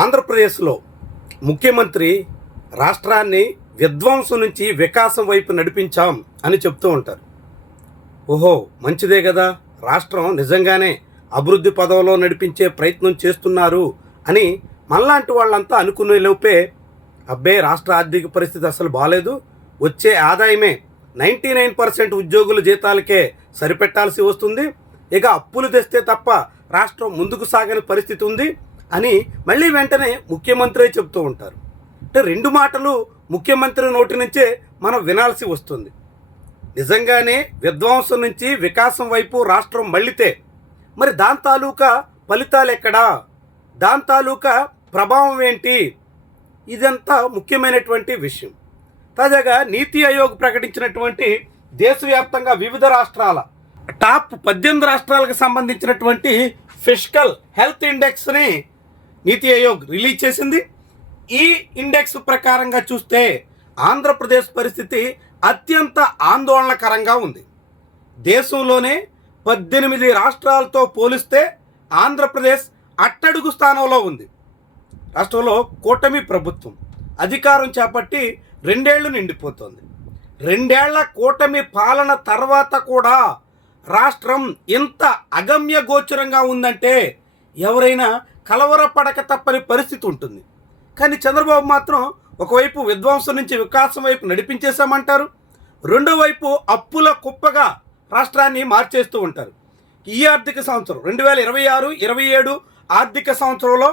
ఆంధ్రప్రదేశ్లో ముఖ్యమంత్రి రాష్ట్రాన్ని విధ్వంసం నుంచి వికాసం వైపు నడిపించాం అని చెప్తూ ఉంటారు. ఓహో, మంచిదే కదా, రాష్ట్రం నిజంగానే అభివృద్ధి పదవిలో నడిపించే ప్రయత్నం చేస్తున్నారు అని మనలాంటి వాళ్ళంతా అనుకునే లోపే అబ్బే రాష్ట్ర ఆర్థిక పరిస్థితి అసలు బాగాలేదు, వచ్చే ఆదాయమే 99% ఉద్యోగుల జీతాలకే సరిపెట్టాల్సి వస్తుంది, ఇక అప్పులు తెస్తే తప్ప రాష్ట్రం ముందుకు సాగని పరిస్థితి ఉంది అని మళ్ళీ వెంటనే ముఖ్యమంత్రి చెప్తూ ఉంటారు. అంటే రెండు మాటలు ముఖ్యమంత్రి నోటి నుంచే మనం వినాల్సి వస్తుంది. నిజంగానే విధ్వంసం నుంచి వికాసం వైపు రాష్ట్రం మళ్ళితే మరి దాని తాలూకా ఫలితాలు ఎక్కడా, దాని తాలూకా ప్రభావం ఏంటి, ఇదంతా ముఖ్యమైనటువంటి విషయం. తాజాగా నీతి ఆయోగ్ ప్రకటించినటువంటి దేశవ్యాప్తంగా వివిధ రాష్ట్రాల టాప్ 18 రాష్ట్రాలకు సంబంధించినటువంటి ఫిస్కల్ హెల్త్ ఇండెక్స్ని నీతి ఆయోగ్ రిలీజ్ చేసింది. ఈ ఇండెక్స్ ప్రకారంగా చూస్తే ఆంధ్రప్రదేశ్ పరిస్థితి అత్యంత ఆందోళనకరంగా ఉంది. దేశంలోనే 18 రాష్ట్రాలతో పోలిస్తే ఆంధ్రప్రదేశ్ అట్టడుగు స్థానంలో ఉంది. రాష్ట్రంలో కూటమి ప్రభుత్వం అధికారం చేపట్టి 2 ఏళ్లు నిండిపోతుంది. 2 ఏళ్ల కూటమి పాలన తర్వాత కూడా రాష్ట్రం ఎంత అగమ్య గోచరంగా ఉందంటే ఎవరైనా కలవరపడక తప్పని పరిస్థితి ఉంటుంది. కానీ చంద్రబాబు మాత్రం ఒకవైపు విధ్వంసం నుంచి వికాసం వైపు నడిపించేశామంటారు, రెండో వైపు అప్పుల కుప్పగా రాష్ట్రాన్ని మార్చేస్తూ ఉంటారు. ఈ ఆర్థిక సంవత్సరం 2026-27 ఆర్థిక సంవత్సరంలో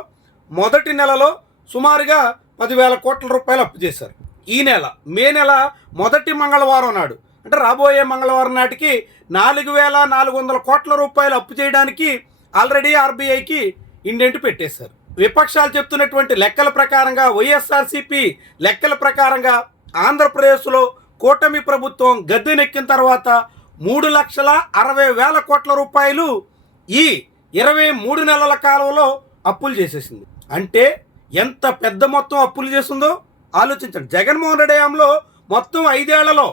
మొదటి నెలలో సుమారుగా 10,000 కోట్ల రూపాయలు అప్పు చేశారు. ఈ నెల మే నెల మొదటి మంగళవారం నాడు, అంటే రాబోయే మంగళవారం నాటికి 4,400 కోట్ల రూపాయలు అప్పు చేయడానికి ఆల్రెడీ ఆర్బీఐకి ఇండెంట్ పెట్టేశారు. విపక్షాలు చెప్తున్నటువంటి లెక్కల ప్రకారంగా, వైఎస్ఆర్సీపీ లెక్కల ప్రకారంగా ఆంధ్రప్రదేశ్లో కూటమి ప్రభుత్వం గద్దెనెక్కిన తర్వాత 3,60,000 కోట్ల రూపాయలు ఈ 23 నెలల కాలంలో అప్పులు చేసేసింది. అంటే ఎంత పెద్ద మొత్తం అప్పులు చేస్తుందో ఆలోచించండి. జగన్మోహన్ రెడ్డి హయాంలో మొత్తం 5 ఏళ్లలో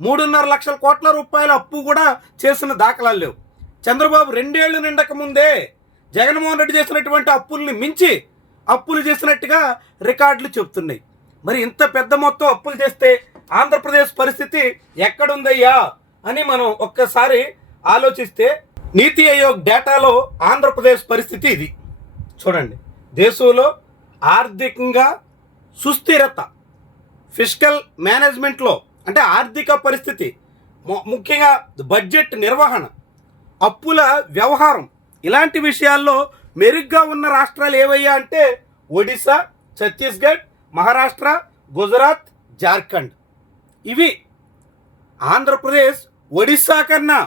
3.5 లక్షల కోట్ల రూపాయల అప్పు కూడా చేసిన దాఖలాలు లేవు. చంద్రబాబు 2 ఏళ్లు నిండక ముందే జగన్మోహన్ రెడ్డి చేసినటువంటి అప్పుల్ని మించి అప్పులు చేసినట్టుగా రికార్డులు చెప్తున్నాయి. మరి ఇంత పెద్ద మొత్తం అప్పులు చేస్తే ఆంధ్రప్రదేశ్ పరిస్థితి ఎక్కడుందయ్యా అని మనం ఒక్కసారి ఆలోచిస్తే నీతి ఆయోగ్ డేటాలో ఆంధ్రప్రదేశ్ పరిస్థితి ఇది చూడండి. దేశంలో ఆర్థికంగా సుస్థిరత, ఫిస్కల్ మేనేజ్మెంట్లో అంటే ఆర్థిక పరిస్థితి, ముఖ్యంగా బడ్జెట్ నిర్వహణ, అప్పుల వ్యవహారం, ఇలాంటి విషయాల్లో మెరుగ్గా ఉన్న రాష్ట్రాలు ఏవయ్యా అంటే ఒడిశా, ఛత్తీస్గఢ్, మహారాష్ట్ర, గుజరాత్, జార్ఖండ్. ఇవి. ఆంధ్రప్రదేశ్ ఒడిశా కన్నా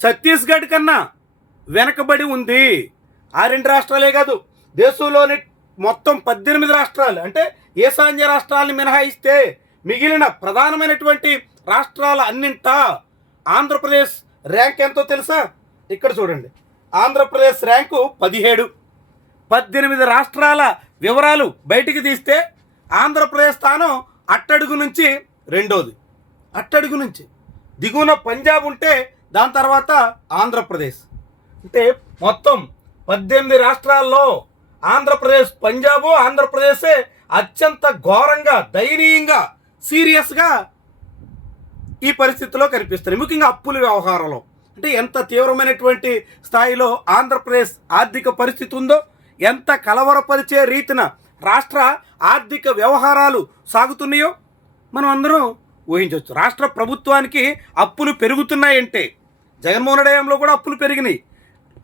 ఛత్తీస్గఢ్ కన్నా వెనకబడి ఉంది. ఆ 2 రాష్ట్రాలే కాదు, దేశంలోని మొత్తం 18 రాష్ట్రాలు అంటే ఈశాన్య రాష్ట్రాలను మినహాయిస్తే మిగిలిన ప్రధానమైనటువంటి రాష్ట్రాల అన్నింటా ఆంధ్రప్రదేశ్ ర్యాంక్ ఎంతో తెలుసా? ఇక్కడ చూడండి. ఆంధ్రప్రదేశ్ ర్యాంకు 17. 18 రాష్ట్రాల వివరాలు బయటికి తీస్తే ఆంధ్రప్రదేశ్ స్థానం అట్టడుగు నుంచి 2వది. అట్టడుగు నుంచి దిగువన పంజాబ్ ఉంటే దాని తర్వాత ఆంధ్రప్రదేశ్. అంటే మొత్తం 18 రాష్ట్రాల్లో ఆంధ్రప్రదేశ్, పంజాబు, ఆంధ్రప్రదేశే అత్యంత ఘోరంగా, దయనీయంగా, సీరియస్గా ఈ పరిస్థితిలో కనిపిస్తుంది. ముఖ్యంగా అప్పుల వ్యవహారంలో అంటే ఎంత తీవ్రమైనటువంటి స్థాయిలో ఆంధ్రప్రదేశ్ ఆర్థిక పరిస్థితి ఉందో, ఎంత కలవరపరిచే రీతిన రాష్ట్ర ఆర్థిక వ్యవహారాలు సాగుతున్నాయో మనం అందరం ఊహించవచ్చు. రాష్ట్ర ప్రభుత్వానికి అప్పులు పెరుగుతున్నాయంటే జగన్మోహన్ రెడ్డి హయాంలో కూడా అప్పులు పెరిగినాయి.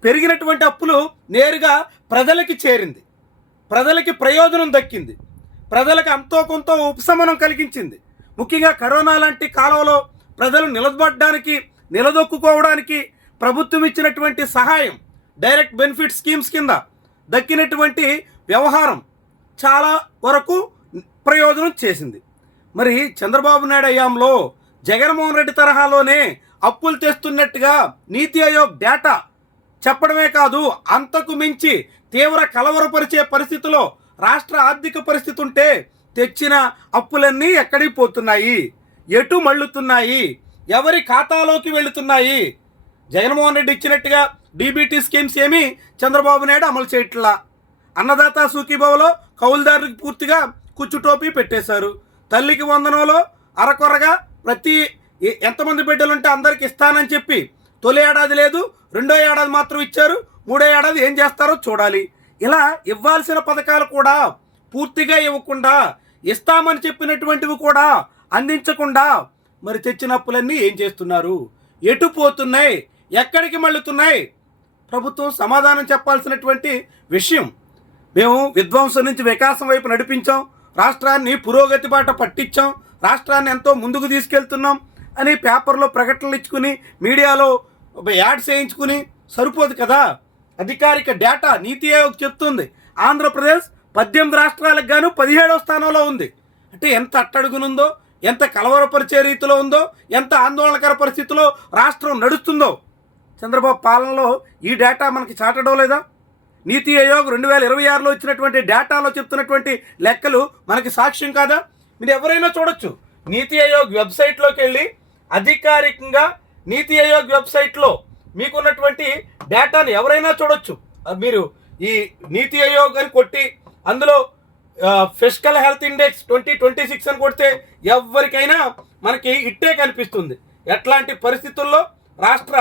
పెరిగినటువంటి అప్పులు నేరుగా ప్రజలకి చేరింది, ప్రజలకి ప్రయోజనం దక్కింది, ప్రజలకు అంతో కొంత ఉపశమనం కలిగించింది. ముఖ్యంగా కరోనా లాంటి కాలంలో ప్రజలు నిలబడడానికి, నిలదొక్కుకోవడానికి ప్రభుత్వం ఇచ్చినటువంటి సహాయం, డైరెక్ట్ బెనిఫిట్ స్కీమ్స్ కింద దక్కినటువంటి వ్యవహారం చాలా వరకు ప్రయోజనం చేసింది. మరి చంద్రబాబు నాయుడు హయాంలో జగన్మోహన్ రెడ్డి తరహాలోనే అప్పులు తెస్తున్నట్టుగా నీతి ఆయోగ్ డేటా చెప్పడమే కాదు, అంతకు మించి తీవ్ర కలవరపరిచే పరిస్థితిలో రాష్ట్ర ఆర్థిక పరిస్థితి ఉంటే తెచ్చిన అప్పులన్నీ ఎక్కడికి పోతున్నాయి, ఎటు మళ్ళుతున్నాయి, ఎవరి ఖాతాలోకి వెళుతున్నాయి? జగన్మోహన్ రెడ్డి ఇచ్చినట్టుగా డీబీటీ స్కీమ్స్ ఏమీ చంద్రబాబు నాయుడు అమలు చేయట్లా. అన్నదాత సుఖీభవలో కౌలుదారులకు పూర్తిగా కుచ్చుటోపీ పెట్టేశారు. తల్లికి వందనంలో అరకొరగా ప్రతి ఎంతమంది బిడ్డలు ఉంటే అందరికి ఇస్తానని చెప్పి తొలి ఏడాది లేదు, రెండో ఏడాది మాత్రం ఇచ్చారు, మూడో ఏడాది ఏం చేస్తారో చూడాలి. ఇలా ఇవ్వాల్సిన పథకాలు కూడా పూర్తిగా ఇవ్వకుండా, ఇస్తామని చెప్పినటువంటివి కూడా అందించకుండా మరి తెచ్చిన అప్పులన్నీ ఏం చేస్తున్నారు, ఎటు పోతున్నాయి, ఎక్కడికి మళ్ళుతున్నాయి? ప్రభుత్వం సమాధానం చెప్పాల్సినటువంటి విషయం. మేము విధ్వంసం నుంచి వికాసం వైపు నడిపించాం, రాష్ట్రాన్ని పురోగతి బాట పట్టించాం, రాష్ట్రాన్ని ఎంతో ముందుకు తీసుకెళ్తున్నాం అని పేపర్లో ప్రకటనలు ఇచ్చుకుని మీడియాలో యాడ్స్ వేయించుకుని సరిపోదు కదా. అధికారిక డేటా నీతి ఆయోగ్ చెప్తుంది ఆంధ్రప్రదేశ్ 18 రాష్ట్రాలకు గాను 17వ స్థానంలో ఉంది. అంటే ఎంత అట్టడుగునుందో, ఎంత కలవరపరిచే రీతిలో ఉందో, ఎంత ఆందోళనకర పరిస్థితిలో రాష్ట్రం నడుస్తుందో చంద్రబాబు పాలనలో ఈ డేటా మనకి చాటడం లేదా? నీతి ఆయోగ్ 2026లో ఇచ్చినటువంటి డేటాలో చెప్తున్నటువంటి లెక్కలు మనకి సాక్ష్యం కాదా? మీరు ఎవరైనా చూడొచ్చు. నీతి ఆయోగ్ వెబ్సైట్లోకి వెళ్ళి అధికారికంగా నీతి ఆయోగ్ వెబ్సైట్లో మీకున్నటువంటి డేటాను ఎవరైనా చూడొచ్చు. మీరు ఈ నీతి ఆయోగ్ అని కొట్టి అందులో ఫిస్కల్ హెల్త్ ఇండెక్స్ 2026 అని కొడితే ఎవరికైనా మనకి ఇట్టే కనిపిస్తుంది. ఎట్లాంటి పరిస్థితుల్లో రాష్ట్ర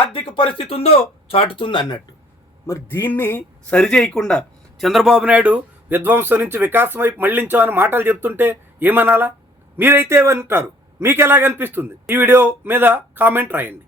ఆర్థిక పరిస్థితి ఉందో చాటుతుంది అన్నట్టు. మరి దీన్ని సరిచేయకుండా చంద్రబాబు నాయుడు విధ్వంసం నుంచి వికాసం వైపు మళ్లించామని మాటలు చెప్తుంటే ఏమనాలా? మీరైతే ఏమంటారు? మీకు ఎలాగనిపిస్తుంది? ఈ వీడియో మీద కామెంట్ రాయండి.